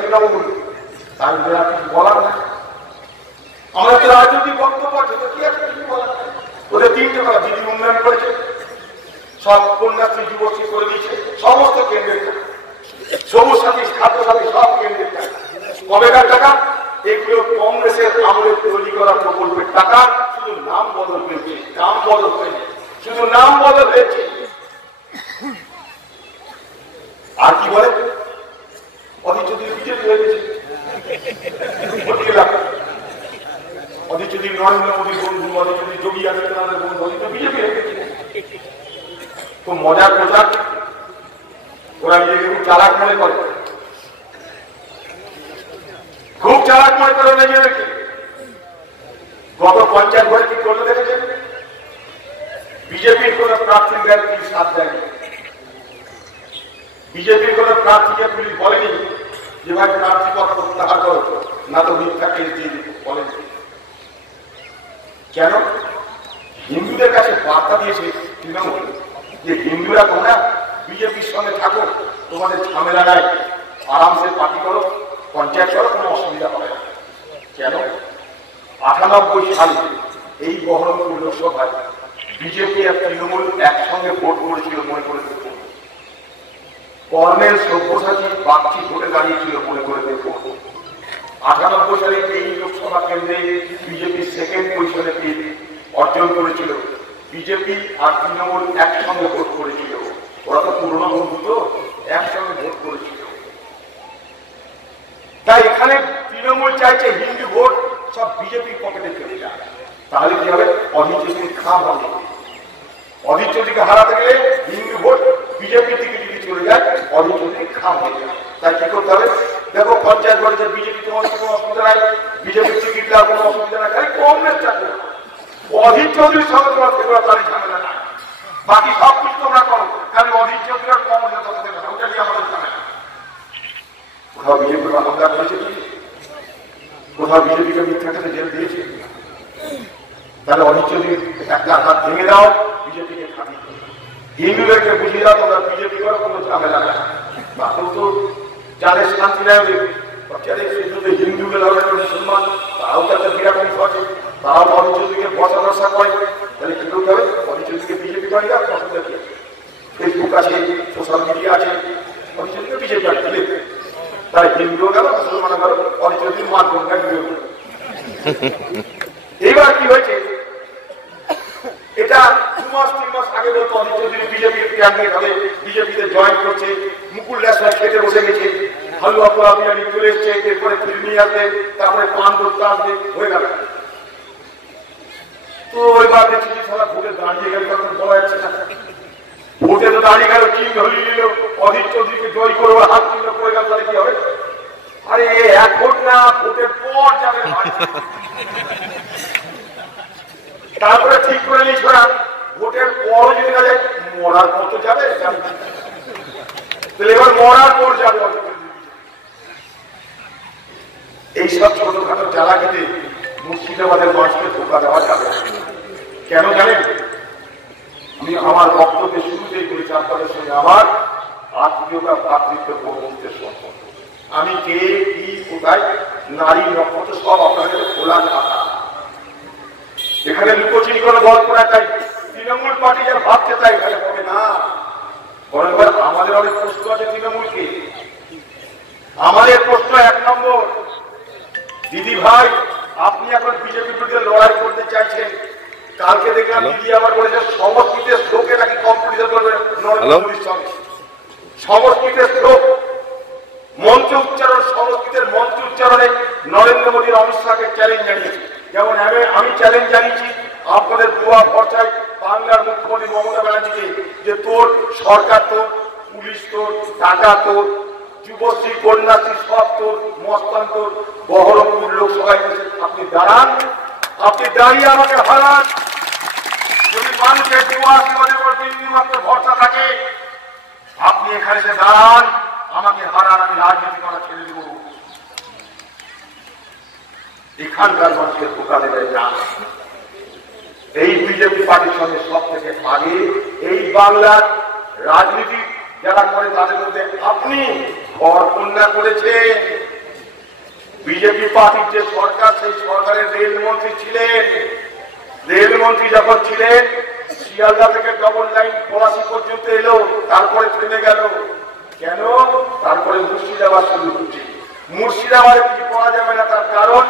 তৃণমূল। তার আর কিছু বলার আমাদের তো রাজনৈতিক বক্তব্য আছে তো কি আছে কিছু বলার। ওদের তিনটে কথা দিদি উন্নয়ন করেছে, সব কন্যাশ্রী যুবশ্রী করে দিয়েছে, সমস্ত কেন্দ্রের সবুজ সাথী, ছাত্র সাথী, সব কেন্দ্রের টাকা। কবেকার টাকা? এগুলো কংগ্রেসের আমলে তৈরি করা প্রকল্পের টাকা। শুধু নাম বদল হয়েছে, নাম বদল হয়েছে। শুধু নাম বদল হয়েছে আর কি বলে অধীর যদি বিজেপি হয়ে গেছে ওদিকে লাভ। অধীর যদি নরেন্দ্র মোদীর বন্ধু অধীর যদি যোগী আদিত্যনাথের বন্ধু অধীর তো বিজেপি হয়ে গেছে তো মজার প্রচার ওরা নিজেকে খুব চালাক মনে করে। খুব চালাক মনে করে নিজেদেরকে গত পঞ্চায়েত ভোটে কি করলে দেখেছেন? বিজেপির কোন প্রার্থীর গায়ে পুলিশ হাত দেয়নি। বিজেপির কোন প্রার্থীকে পুলিশ বলেনি যে, ভাই, প্রার্থী পদ প্রত্যাহার করো। না তো মিথ্যা কেস দিয়ে দিত বলেন। কেন? হিন্দুদের কাছে বার্তা দিয়েছে তৃণমূল যে, হিন্দুরা তোমরা বিজেপির সঙ্গে থাকো তোমাদের ঝামেলা নাই আরামসে পার্টি করো, পঞ্চায়েত করো, কোনো অসুবিধা হবে না। কেন? আটানব্বই সালে এই বহরমপুর লোকসভায় বিজেপি আর তৃণমূল একসঙ্গে ভোট করেছিল মনে করে দেখুন। কর্নেল সব্যসাচী বাগচি ভোটে দাঁড়িয়েছিল মনে করে দেখুন। আটানব্বই সালে এই লোকসভা কেন্দ্রে বিজেপি সেকেন্ড পজিশনে অর্জন করেছিল। বিজেপি আর তৃণমূল একসঙ্গে ভোট করেছিল। ওরা তো পুরনো বন্ধু একসঙ্গে ভোট করেছিল। তাই এখানে তৃণমূল চাইছে হিন্দু ভোট, সব বিজেপির পকেটে চলে যায়। তাহলে কি হবে? অধীর খাম হবে। অধীর হারাতে গেলে হিন্দু ভোট বিজেপির দিকে যদি চলে যায় অধীর চৌধুরী খাম হয়ে যায় তাই কি করতে হবে? দেখো, পঞ্চায়েত বলেছে বিজেপি তোমার কোনো অসুবিধা নাই। বিজেপির টিকিট দেওয়ার কোনো অসুবিধা নাই। খালি কংগ্রেস চাকরি অধীর চৌধুরীর সঙ্গে তোমার ঝামেলা বাকি সব কিছু তোমরা করো। নিয়ে আমাদের ঝামেলা কোথাও বিজেপি হামলা করেছে কোথাও বিজেপিকে মিথ্যা জেল দিয়েছে? তাহলে চৌধুরীর একটা ভেঙে দাও, বিজেপিকে হিন্দুদেরকে বুঝিয়ে দাও, তোমরা বিজেপি করো, কোনো ঝামেলা না বাকিও তো যাদের শান্তি নেয় যাদের শুধু হিন্দুকে মুসলমান, তারাও তাদের বিরাট আছে। তারাও চৌধুরীকে বসা বসা করে তাহলে কি করতে হবে অধীর চৌধুরীকে বিজেপি করে দাও অসুবিধা কি আছে? ফেসবুক আছে সোশ্যাল মিডিয়া আছে অধীর চৌধুরীকে বিজেপি আছে লিখবে তাই হিন্দু গেল মুসলমান গেল অরিচৌধুরী মার গঙ্গা এইবার কি হয়েছে? এটা দু মাস তিন মাস আগে বলতো অজিত চৌধুরী বিজেপির ক্যান্ডিডেট হবে বিজেপিতে জয়েন করছে মুকুল ন্যাশনাল খেতে বসে গেছে। হালুয়া পোয়া বিরিয়ানি চলে এসছে এরপরে ফিল্মি আসবে তারপরে পান ধরতে আসবে হয়ে গেল। তো এবার দেখছি যে সারা ভোটে দাঁড়িয়ে গেল তখন বলা যাচ্ছে না। তো দাঁড়িয়ে গেল কি অধীর চৌধুরীকে জয় করব হাত তুলে গেল তাহলে কি হবে আরে, এখন না পর যাবে তারপরে ঠিক করে নিস না, ভোটের পর যদি না যায়, মরার পর তো যাবে। তাহলে এবার মরার পর যাবে। এইসব ছোটখাটো চালাকিতে মুর্শিদাবাদের মানুষকে ধোকা দেওয়া যাবে। কেন জানেন আমি আমার বক্তব্যের শুরুতেই বলেছি আমার আত্মীয়তা ভ্রাতৃত্বের বন্ধুত্বের সম্পর্ক। আমি কে, কি, কোথায়, নারী, নক্ষত্র, সব আপনাদের খোলা খাতা এখানে লুকোচুরি করে গল্প করা চাই তৃণমূল পার্টি যা ভাবতে চাই এখানে হবে না। বরং আমাদের অনেক প্রশ্ন আছে তৃণমূলকে। আমাদের প্রশ্ন এক নম্বর, দিদি ভাই, আপনি এখন বিজেপির বিরুদ্ধে লড়াই করতে চাইছেন কালকে দেখলাম দিদি আবার বলেছে সংস্কৃতের শ্লোকে নাকি কম্পিটিশন করবে নরেন্দ্র সঙ্গে। সংস্কৃতের শ্লোক মঞ্চ উচ্চারণ সংস্কৃতের মঞ্চ উচ্চারণে নরেন্দ্র মোদীর অমিত শাহকে চ্যালেঞ্জ জানিয়েছে। যেমন আমি আমি চ্যালেঞ্জ জানিয়েছি আপনাদের দোয়া ভরসায় বাংলার মুখ্যমন্ত্রী মমতা ব্যানার্জিকে যে তোর সরকার তোর পুলিশ তোর টাকা তোর যুবশ্রী কন্যাশ্রী সব তোর মস্তান তোর বহরমপুর লোকসভায় আপনি দাঁড়ান। আপনি দাঁড়িয়ে আমাকে হারান। যদি মানুষের আশীর্বাদের উপর তিন মাত্র ভরসা থাকে, আপনি এখানে এসে দাঁড়ান, আমাকে হারান, আমি রাজনীতি করা ছেড়ে দেব। এখানকার মানুষকে ধোকা দেবে না। এই বিজেপি পার্টির সঙ্গে সব থেকে আগে এই বাংলার রাজনীতি যারা করে, তাদের মধ্যে আপনি ঘর কন্যা করেছেন। বিজেপি পার্টির যে সরকার, সেই সরকারের রেলমন্ত্রী ছিলেন। রেলমন্ত্রী যখন ছিলেন, শিয়ালদা থেকে ডবল লাইন পলাশি পর্যন্ত এলো, তারপরে থেমে গেল। কেন? তারপরে মুর্শিদাবাদ শুরু হচ্ছে। মুর্শিদাবাদে কিছু করা যাবে না তার কারণ?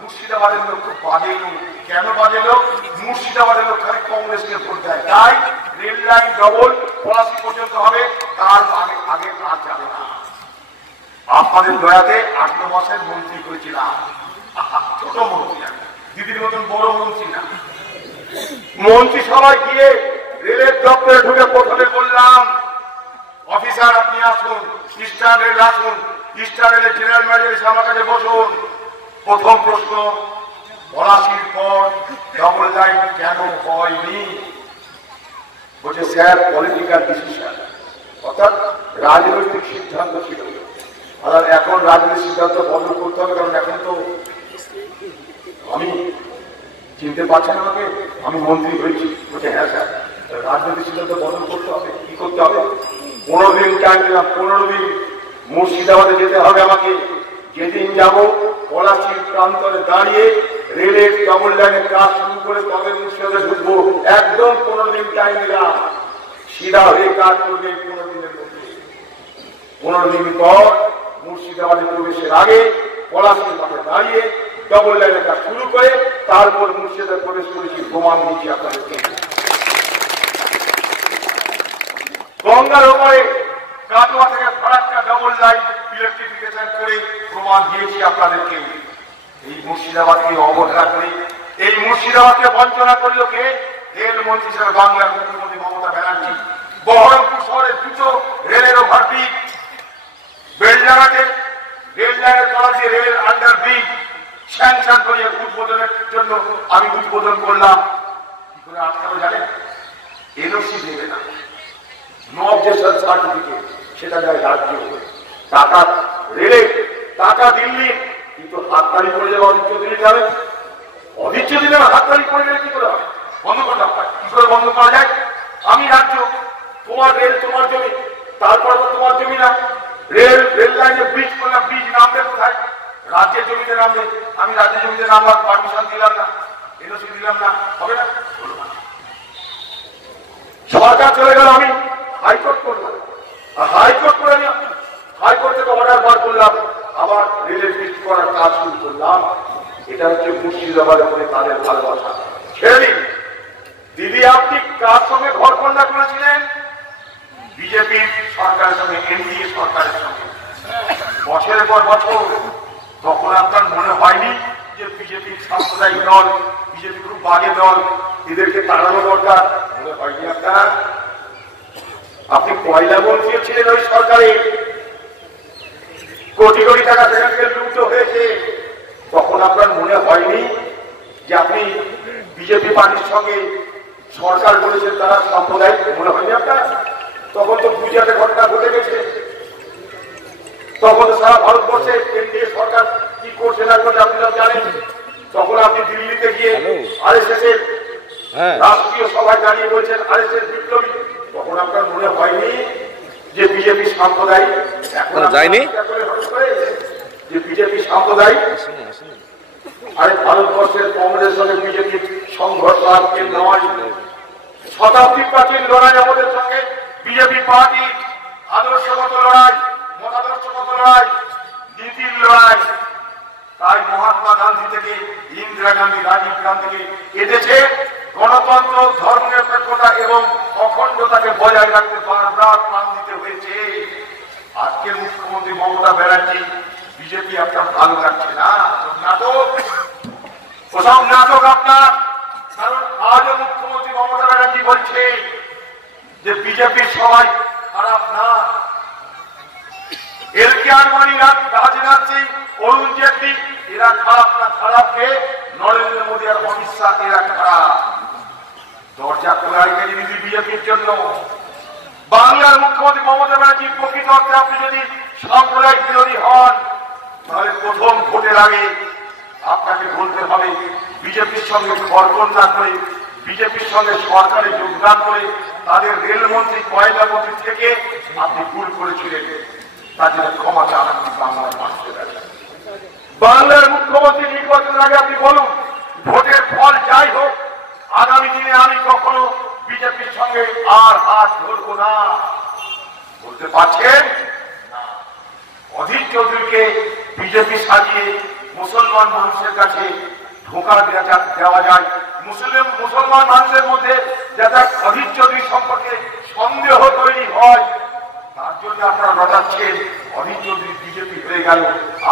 মুর্শিদাবাদের লোক খুব বাজে লোক। কেন বাজে লোক? মুর্শিদাবাদের লোক খালি কংগ্রেসকে ভোট দেয়। তাই রেল লাইন ডবল পলাশি পর্যন্ত হবে, তার আগে আগে আর যাবে না। আপনাদের দয়াতে ন মাসের মন্ত্রী করেছিলাম। ছোট মন্ত্রী। দিদির মতন বড় মন্ত্রী না। মন্ত্রী সবাই গিয়ে রেলের দপ্তরে ঢুকে প্রথমে বললাম, অফিসার, আপনি আসুন ইস্টার্ন রেল আসুন ইস্টার্ন রেলের জেনারেল ম্যানেজার এসে আমার কাছে বসুন। প্রথম প্রশ্ন, পলাশির পর ডবল লাইন কেন হয়নি? বলছে, স্যার পলিটিক্যাল ডিসিশন অর্থাৎ রাজনৈতিক সিদ্ধান্ত ছিল। আর এখন রাজনৈতিক সিদ্ধান্ত বদল করতে হবে, কারণ এখন তো আমি চিনতে পারছেন আমাকে, আমি মন্ত্রী হয়েছি। বলছে হ্যাঁ স্যার রাজনৈতিক সিদ্ধান্ত বদল করতে হবে, কি করতে হবে? পনেরো দিন টাইম দিলাম, পনেরো দিন মুর্শিদাবাদে যেতে হবে আমাকে। যেদিন যাব পলাশির প্রান্তরে দাঁড়িয়ে রেলের ডবল লাইনের কাজ শুরু করে তবে মুর্শিদাবাদে ঢুকবো, একদম পনেরো দিন টাইম দিলাম। সিধা হয়ে কাজ করবে পনেরো দিনের মধ্যে। পনেরো দিন পর মুর্শিদাবাদে প্রবেশের আগে পলাশির মাঠে দাঁড়িয়ে ডবল লাইনের কাজ শুরু করে তারপর মুর্শিদাবাদে প্রবেশ করেছি প্রমাণ দিচ্ছি আপনাদেরকে গঙ্গার ওপরে কাটোয়া থেকে ফারাক্কা ডবল লাইন ইলেকট্রিফিকেশন করে প্রমাণ দিয়েছি আপনাদেরকে। এই মুর্শিদাবাদকে অবহেলা করে, এই মুর্শিদাবাদকে বঞ্চনা করল কে? রেল মন্ত্রী হিসেবে বাংলার মুখ্যমন্ত্রী মমতা ব্যানার্জি বহরমপুর শহরে দুটো রেলের ওভারব্রিজ বেলডাঙ্গাতে রেল লাইনের তলা দিয়ে রেলের আন্ডার ব্রিজ স্যাংশন করে উদ্বোধনের জন্য আমি উদ্বোধন করলাম। কি করে আটকালো জানেন? এনওসি দেবে না। নো অবজেকশন সার্টিফিকেট সেটা যায় রাজ্য টাকা রেলে, টাকা দিল্লি, কিন্তু হাততালি পড়ে যাবে অদিত্য দিনে যাবে। অদিত্য দিনে হাততালি পড়ে গেলে কি করে বন্ধ করতে কি করে বন্ধ করা যায়? আমি রাজ্য, তোমার রেল, তোমার জমি। তারপরে তোমার জমি না। রেল রেল লাইনে ব্রিজ করলাম। ব্রিজ নামবে কোথায়? রাজ্যের জমিতে নামবে আমি রাজ্যের জমিতে নামবার পারমিশন দিলাম না, এনওসি দিলাম না, হবে না? সরকার চলে গেল, আমি হাইকোর্ট করলাম হাইকোর্ট করে আমি হাইকোর্ট থেকে অর্ডার বার করলাম, আবার রেলের ব্রিজ করার কাজ শুরু করলাম। এটা হচ্ছে মুর্শিদাবাদের মধ্যে তাদের ভালোবাসা। ছেড়ে দিদি, আপনি কার সঙ্গে ঘর কন্যা করেছিলেন? বিজেপি সরকারের সঙ্গে, এনডিএ সরকারের সঙ্গে। বছরের পর বছর তখন আপনার মনে হয়নি যে বিজেপি সাম্প্রদায়িক দল, বিজেপি খুব বাজে দল, এদেরকে তাড়ানো দরকার, মনে হয়নি আপনার আপনি পয়লা মন্ত্রী ছিলেন ওই সরকারে। কোটি কোটি টাকা সেখান লুট হয়েছে। তখন আপনার মনে হয়নি যে আপনি বিজেপি পার্টির সঙ্গে সরকার করেছেন তারা সাম্প্রদায়িক, মনে হয়নি আপনার? তখন তো গুজরাটে ঘটনা ঘটে গেছে। তখন সারা ভারতবর্ষে এনডিএ সরকার কি করছে না করছে আপনি জানেন। তখন আপনি দিল্লিতে গিয়ে আরএসএস এর হ্যাঁ। রাষ্ট্রীয় সভায় দাঁড়িয়ে বলছেন আরএসএস বিপ্লবী। তখন আপনার মনে হয়নি যে বিজেপি সাম্প্রদায়িক এখন যায়নি? আপনার যে বিজেপি সাম্প্রদায়িক আরে ভারতবর্ষের কংগ্রেস সঙ্গে বিজেপির সংঘর্ষ আজকে নয় শতাব্দী প্রাচীন লড়াই আমাদের সঙ্গে। বিজেপি পার্টি আদর্শগত লড়াই। মতাদর্শগত লড়াই নীতির লড়াই। তাই মহাত্মা গান্ধী থেকে, ইন্দিরা গান্ধী, রাজীব গান্ধীকে কেঁদেছে গণতন্ত্র ধর্ম নিরপেক্ষতা এবং অখণ্ডতাকে বজায় রাখতে বারবার প্রাণ দিতে হয়েছে। আজকের মুখ্যমন্ত্রী মমতা ব্যানার্জি, বিজেপি আপনার ভালো লাগছে না? নাটক। ওসব নাটক আপনার। কারণ আজও মুখ্যমন্ত্রী মমতা ব্যানার্জি বলছে যে বিজেপির সবাই খারাপ না বাংলার মুখ্যমন্ত্রী মমতা ব্যানার্জি প্রকৃত অর্থে আপনি যদি সাম্প্রদায়িক বিরোধী হন, তাহলে প্রথম ভোটের আগে আপনাকে বলতে হবে, বিজেপির সঙ্গে কর্কন না করে, বিজেপির সঙ্গে সরকারে যোগদান করে তাদের রেলমন্ত্রী কয়লা মন্ত্রী থেকে আপনি ভুল করেছিলেন জন্য ক্ষমা চান আপনি বাংলার মুখ্যমন্ত্রী নির্বাচনের আগে আপনি বলুন, ভোটের ফল যাই হোক, আগামী দিনে আমি কখনো বিজেপির সঙ্গে আর হাত ধরবো না। বলতে পারছেন? অধীর চৌধুরীকে বিজেপি সাজিয়ে মুসলমান মানুষের কাছে ঢোকা দেওয়া যায়, মুসলিম, মুসলমান মানুষের মধ্যে যাতে অধীর চৌধুরী সম্পর্কে সন্দেহ তৈরি হয় জন্য আপনারা রটাচ্ছেন অধীর চৌধুরী বিজেপি হয়ে গেল।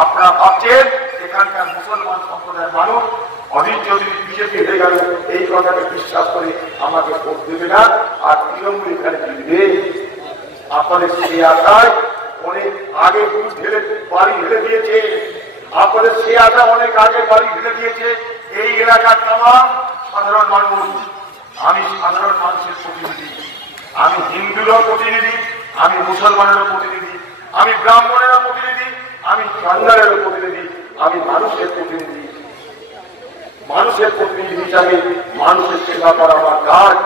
আপনারা ভাবছেন এখানকার মুসলমান সম্প্রদায়ের মানুষ অধীর চৌধুরী বিজেপি হয়ে গেল, এই কথাকে বিশ্বাস করে আমাকে ভোট দেবে না। আর তৃণমূল এখানে জিতবে আপনাদের সেই আশায় অনেক আগে বুঝ ঢেলে বাড়ি ঢেলে দিয়েছে। আপনাদের সে আশা অনেক আগে বাড়ি ঢেলে দিয়েছে। এই এলাকার তাম সাধারণ মানুষ, আমি সাধারণ মানুষের প্রতিনিধি। আমি হিন্দুরও প্রতিনিধি আমি মুসলমানেরও প্রতিনিধি, আমি ব্রাহ্মণেরও প্রতিনিধি, আমি বাংলারেরও প্রতিনিধি, আমি মানুষের প্রতিনিধি। মানুষের প্রতিনিধি হিসাবে মানুষের সেবা করা আমার কাজ,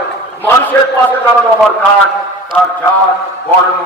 মানুষের পাশে দাঁড়ানো আমার কাজ, তার জাত, বর্ণ